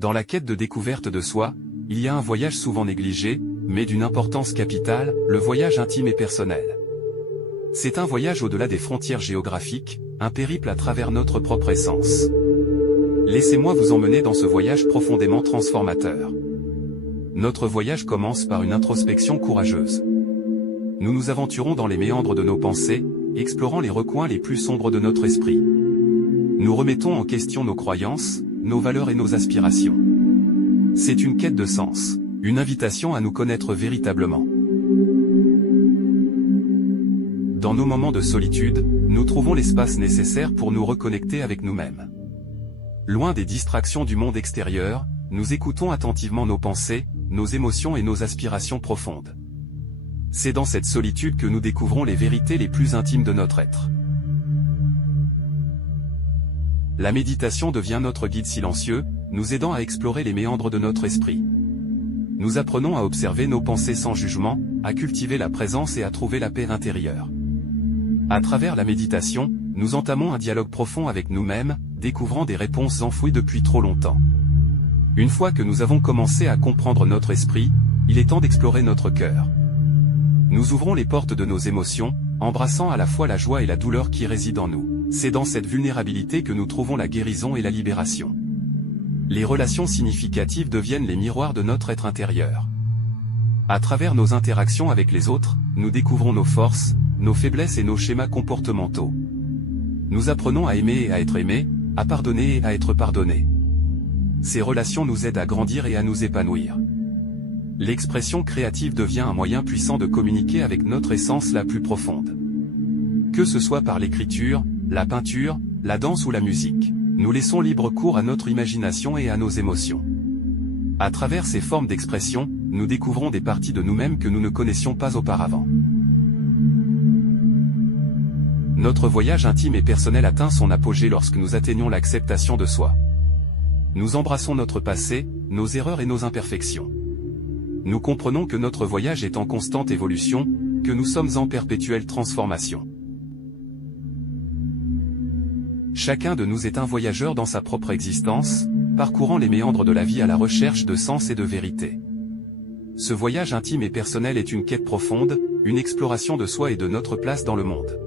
Dans la quête de découverte de soi, il y a un voyage souvent négligé, mais d'une importance capitale, le voyage intime et personnel. C'est un voyage au-delà des frontières géographiques, un périple à travers notre propre essence. Laissez-moi vous emmener dans ce voyage profondément transformateur. Notre voyage commence par une introspection courageuse. Nous nous aventurons dans les méandres de nos pensées, explorant les recoins les plus sombres de notre esprit. Nous remettons en question nos croyances, nos valeurs et nos aspirations. C'est une quête de sens, une invitation à nous connaître véritablement. Dans nos moments de solitude, nous trouvons l'espace nécessaire pour nous reconnecter avec nous-mêmes. Loin des distractions du monde extérieur, nous écoutons attentivement nos pensées, nos émotions et nos aspirations profondes. C'est dans cette solitude que nous découvrons les vérités les plus intimes de notre être. La méditation devient notre guide silencieux, nous aidant à explorer les méandres de notre esprit. Nous apprenons à observer nos pensées sans jugement, à cultiver la présence et à trouver la paix intérieure. À travers la méditation, nous entamons un dialogue profond avec nous-mêmes, découvrant des réponses enfouies depuis trop longtemps. Une fois que nous avons commencé à comprendre notre esprit, il est temps d'explorer notre cœur. Nous ouvrons les portes de nos émotions, embrassant à la fois la joie et la douleur qui résident en nous. C'est dans cette vulnérabilité que nous trouvons la guérison et la libération. Les relations significatives deviennent les miroirs de notre être intérieur. À travers nos interactions avec les autres, nous découvrons nos forces, nos faiblesses et nos schémas comportementaux. Nous apprenons à aimer et à être aimés, à pardonner et à être pardonnés. Ces relations nous aident à grandir et à nous épanouir. L'expression créative devient un moyen puissant de communiquer avec notre essence la plus profonde. Que ce soit par l'écriture, la peinture, la danse ou la musique, nous laissons libre cours à notre imagination et à nos émotions. À travers ces formes d'expression, nous découvrons des parties de nous-mêmes que nous ne connaissions pas auparavant. Notre voyage intime et personnel atteint son apogée lorsque nous atteignons l'acceptation de soi. Nous embrassons notre passé, nos erreurs et nos imperfections. Nous comprenons que notre voyage est en constante évolution, que nous sommes en perpétuelle transformation. Chacun de nous est un voyageur dans sa propre existence, parcourant les méandres de la vie à la recherche de sens et de vérité. Ce voyage intime et personnel est une quête profonde, une exploration de soi et de notre place dans le monde.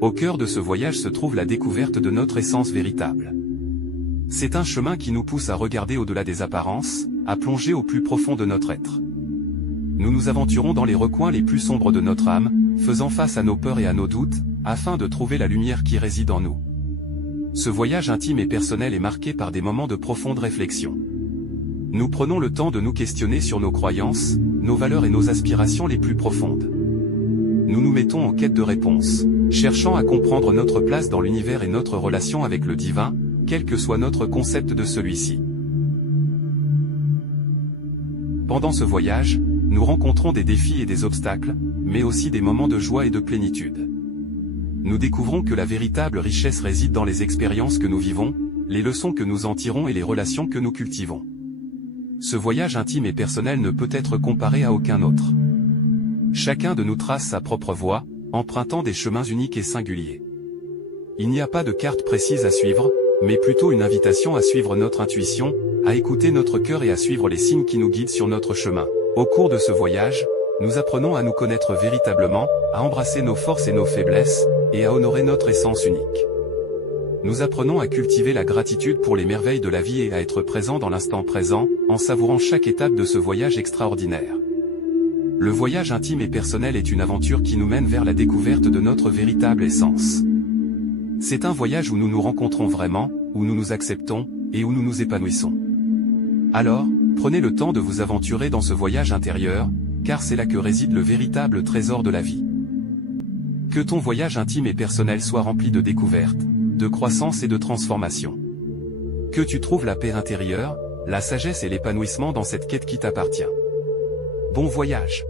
Au cœur de ce voyage se trouve la découverte de notre essence véritable. C'est un chemin qui nous pousse à regarder au-delà des apparences, à plonger au plus profond de notre être. Nous nous aventurons dans les recoins les plus sombres de notre âme, faisant face à nos peurs et à nos doutes, afin de trouver la lumière qui réside en nous. Ce voyage intime et personnel est marqué par des moments de profonde réflexion. Nous prenons le temps de nous questionner sur nos croyances, nos valeurs et nos aspirations les plus profondes. Nous nous mettons en quête de réponses, cherchant à comprendre notre place dans l'univers et notre relation avec le divin, quel que soit notre concept de celui-ci. Pendant ce voyage, nous rencontrons des défis et des obstacles, mais aussi des moments de joie et de plénitude. Nous découvrons que la véritable richesse réside dans les expériences que nous vivons, les leçons que nous en tirons et les relations que nous cultivons. Ce voyage intime et personnel ne peut être comparé à aucun autre. Chacun de nous trace sa propre voie, empruntant des chemins uniques et singuliers. Il n'y a pas de carte précise à suivre, mais plutôt une invitation à suivre notre intuition, à écouter notre cœur et à suivre les signes qui nous guident sur notre chemin. Au cours de ce voyage, nous apprenons à nous connaître véritablement, à embrasser nos forces et nos faiblesses, et à honorer notre essence unique. Nous apprenons à cultiver la gratitude pour les merveilles de la vie et à être présents dans l'instant présent, en savourant chaque étape de ce voyage extraordinaire. Le voyage intime et personnel est une aventure qui nous mène vers la découverte de notre véritable essence. C'est un voyage où nous nous rencontrons vraiment, où nous nous acceptons, et où nous nous épanouissons. Alors, prenez le temps de vous aventurer dans ce voyage intérieur, car c'est là que réside le véritable trésor de la vie. Que ton voyage intime et personnel soit rempli de découvertes, de croissance et de transformation. Que tu trouves la paix intérieure, la sagesse et l'épanouissement dans cette quête qui t'appartient. Bon voyage!